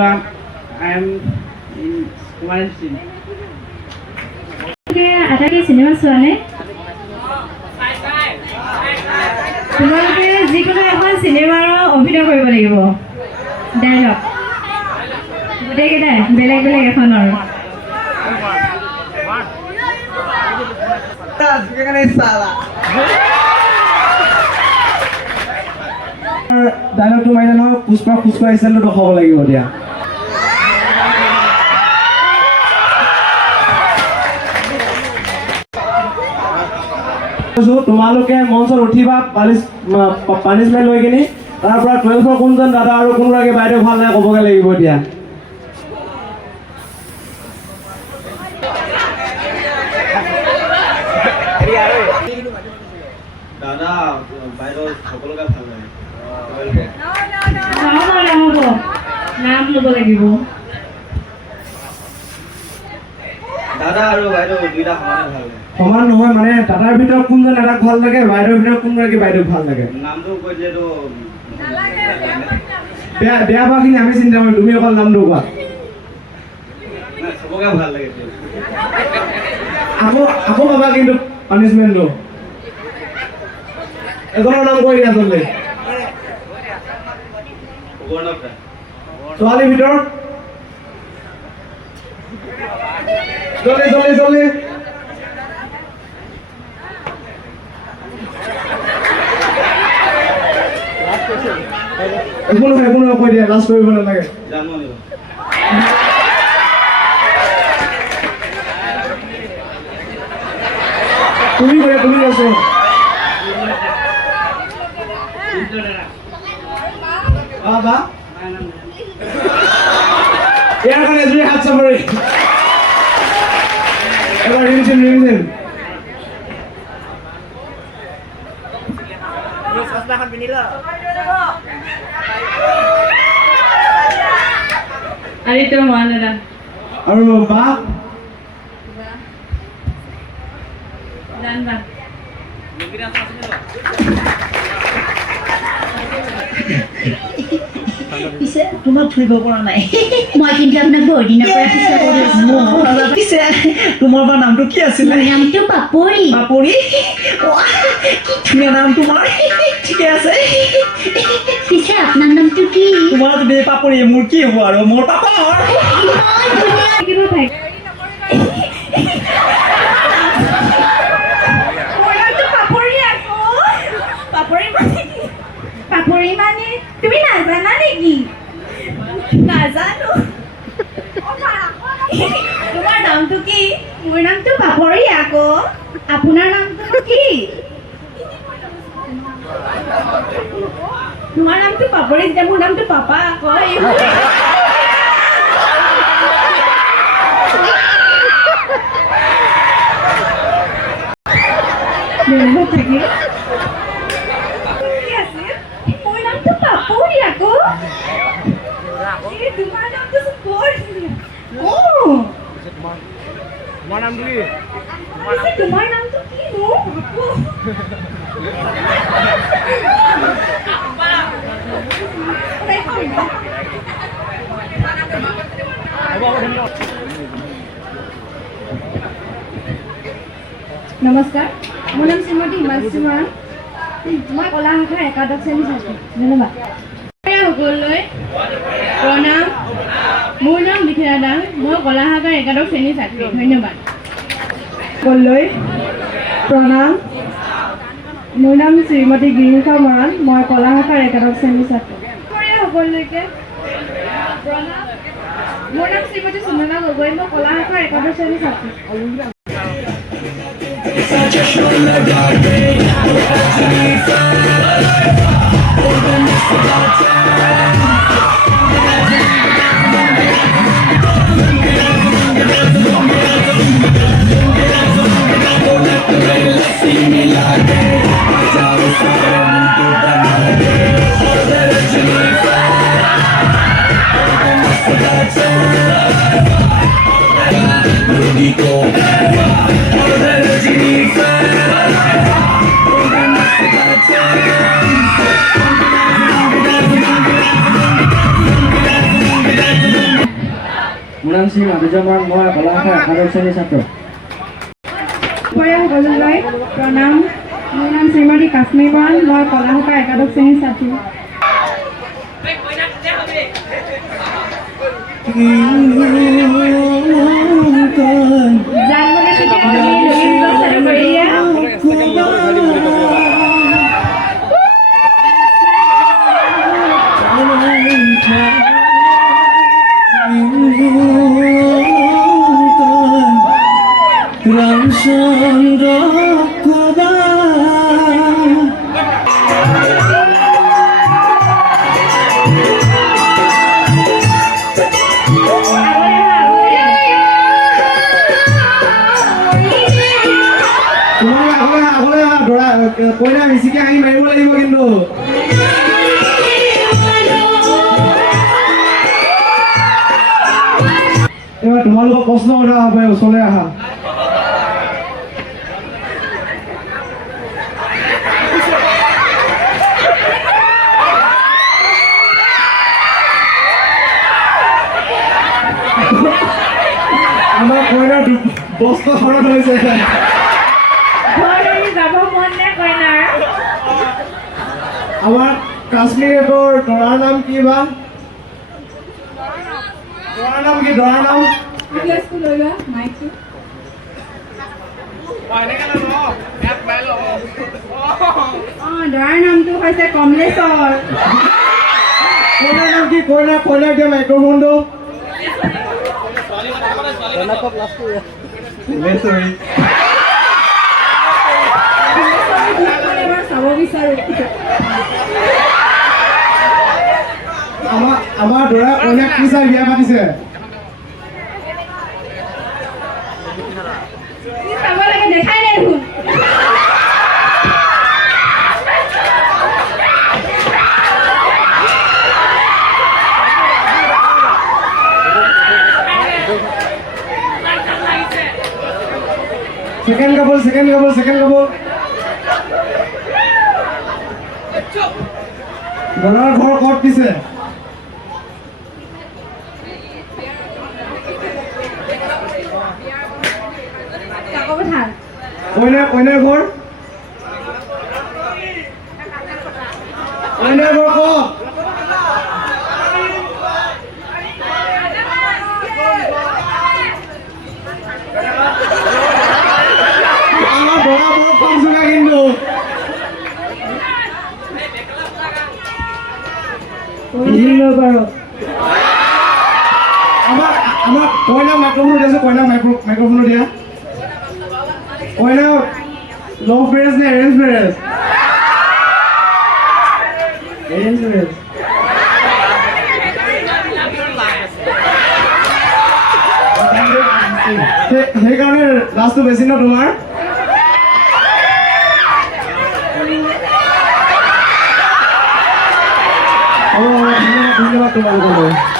I am in Kumaran Singh. আটাইকে cinema চোৱা নে? তোমালোকে যিকোনো এখন চিনেমাৰ অভিনয় কৰিব লাগিব। ডাইলগ গোটেইকেইটাই বেলেগ বেলেগ এখনৰ। ডাইলগটো মাৰিলে নহয় পুষ্পা ষ্টাইলটো দেখাব লাগিব দিয়া। তোমালোকে মঞ্চত উঠিবা পানিচমেণ্ট লৈ কিনি তাৰ পৰা 12ৰ কোনজন দাদা আৰু কোনোগৰাকী বাইদেউ ভাল নাই ক'বগে লাগিব এতিয়া। দাদা বাইদেউ সকলোকে ভাল লাগে। নাম ল'ব লাগিব। দাদা আৰু বাইদেউ দুইটা সমানে ভাল লাগে। সমান নহয় মানে দাদাৰ ভিতৰত কোনজন দাদাক ভাল লাগে, বাইদেউৰ ভিতৰত কোনগৰাকী বাইদেউক ভাল লাগে। নামটো কৈ দিলেতো বেয়া পোৱাখিনি আমি চিন্তা কৰিম, তুমি অকল নামটো কোৱা। চবকে ভাল লাগে। আকৌ পাবা কিন্তু পানিচমেণ্টটো। এজনৰ নাম কৈ দিয়া জলদি। ছোৱালীৰ ভিতৰত জলদি একো নহয় কৈ দিয়া, লাষ্ট কৰিব নালাগে। তুমি আছো বাবা ইয়াৰ কাৰণে এজনী হাত চাপৰি এবাৰ ৰিমঝিম আদিত্য মহানদা আৰু বা জানবা পিছে তোমাক ধৰিব পৰা নাই। মই কিন্তু আপোনাক বহুত দিনৰ পৰা চেষ্টা কৰি আছো। পিছে তোমাৰ বা নামটো কি আছিলে? নামটো পাপৰি। পাপৰি? কি ধুনীয়া নাম তোমাৰ। ঠিকে আছে। পিছে আপোনাৰ নামটো কি? তোমাৰ যদি পাপৰি, মোৰ কি হ'ব আৰু মোৰ পাপৰ। পাপৰি মানে তুমি নাজানা নেকি? নাজানো। তোমাৰ নামটো কি? মোৰ নামটো পাপৰি আকৌ। আপোনাৰ নামটো কি? তোমাৰ নামটো পাপৰি, যেতিয়া মোৰ নামটো পাপা আকৌ। থাকে তোমাৰ নাম কি? তোমাৰ নামটো কি? নমস্কাৰ, মোৰ নাম শ্ৰীমতী হিমাশ্ৰী মৰাণ। মই কলা শাখাৰ একাদশ শ্ৰেণীৰ ছাত্ৰী। ধন্যবাদ। সকলোলৈ প্ৰণাম। মোৰ নাম বিথিৰা দাস। মই কলা শাখাৰ একাদশ শ্ৰেণীৰ ছাত্ৰী। ধন্যবাদ। সকলোলৈ প্ৰণাম। মোৰ নাম শ্ৰীমতী গিৰিশা মৰাণ। মই কলা শাখাৰ একাদশ শ্ৰেণীৰ ছাত্ৰী। সকলোলৈকে প্ৰণাম। মোৰ নাম শ্ৰীমতী সুন্দনা গগৈ। মই কলা শাখাৰ একাদশ শ্ৰেণীৰ ছাত্ৰী। Jennifer মোৰ নাম শ্ৰী মাধুৰ্যমান, মই কলা শাখাৰ একাদশ শ্ৰেণীৰ ছাত্ৰ। দুপৰীয়া সকলোলৈ প্ৰণাম। মোৰ নাম শ্ৰীমতী কাশ্মীৰ বন, মই কলা শাখাৰ একাদশ শ্ৰেণীৰ ছাত্ৰী। জানমণি চুতীয়া, তুমি লখিমপুৰ চালু কৰি দিয়া। ৰামচন্দ্ৰ কবা কইনা বেছিকে আহি মাৰিব লাগিব কিন্তু এবাৰ তোমালোকৰ প্ৰশ্ন উঠা হবে ওচৰলৈ আহা আমাৰ কইনাৰ বস্ত্ৰ ঘৰত হৈছে যাব মন নাই কইনাৰ। আমাৰ কাশ্মীৰৰ দৰাৰ নাম কি বা দৰাৰ নাম কি দৰাৰ নাম লৈ লোৱা মাইকটো। দৰাৰ নামটো হৈছে কমলেশ্বৰ। কইনাৰ নাম কি কইনাক দিয়া মাইক্ৰফোনটো এবাৰ চাব বিচাৰো। আমাৰ দৰা কইনাক কি চাই বিয়া পাতিছে চাব লাগে, দেখাই নাই দেখোন। সেকেন্ড কাপল দৰাৰ ঘৰ ক'ত পিছে কাকপথাৰ। কইনাৰ ঘৰ ক'ত আমাৰ দৰা বৰ কম চোকা কিন্তু আমাক কইনা মাইক্ৰফোন দিয়াছো কইনা মাইক্ৰফোন দিয়া কইনা লভ মেৰেজ নে এৰেঞ্জ মেৰেজ সেইকাৰণে লাজটো বেছি ন তোমাৰ ধন্যবাদ তোমালোকৰ